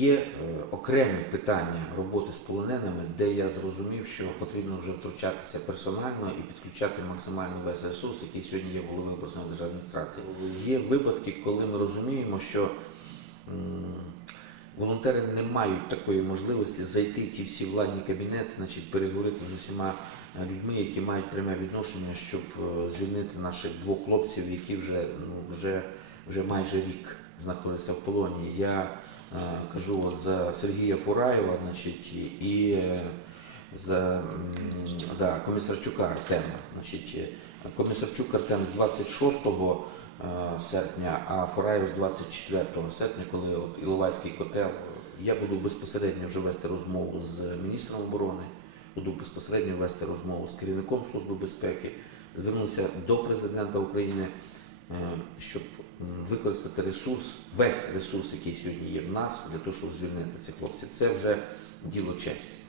Є е, окреме питання роботи з полоненими, де я зрозумів, що потрібно вже втручатися персонально і підключати максимально весь ресурс, який сьогодні є в голови обласної державної адміністрації. Є випадки, коли ми розуміємо, що волонтери не мають такої можливості зайти в ті всі владні кабінети, значить, переговорити з усіма е, людьми, які мають пряме відношення, щоб е, звільнити наших двох хлопців, які вже, ну, вже, вже майже рік знаходяться в полоні. Я кажу от за Сергія Фураєва, значить, і е, за да, комісарчука Артема. Значить, е, комісарчук Артем з 26 е, серпня, а Фураєв з 24 серпня, коли от Іловайський котел. Я буду безпосередньо вже вести розмову з міністром оборони, буду безпосередньо вести розмову з керівником Служби безпеки, звернуся до президента України, е, щоб використати ресурс, весь ресурс, який сьогодні є в нас, для того, щоб звільнити цих хлопців. Це вже діло честі.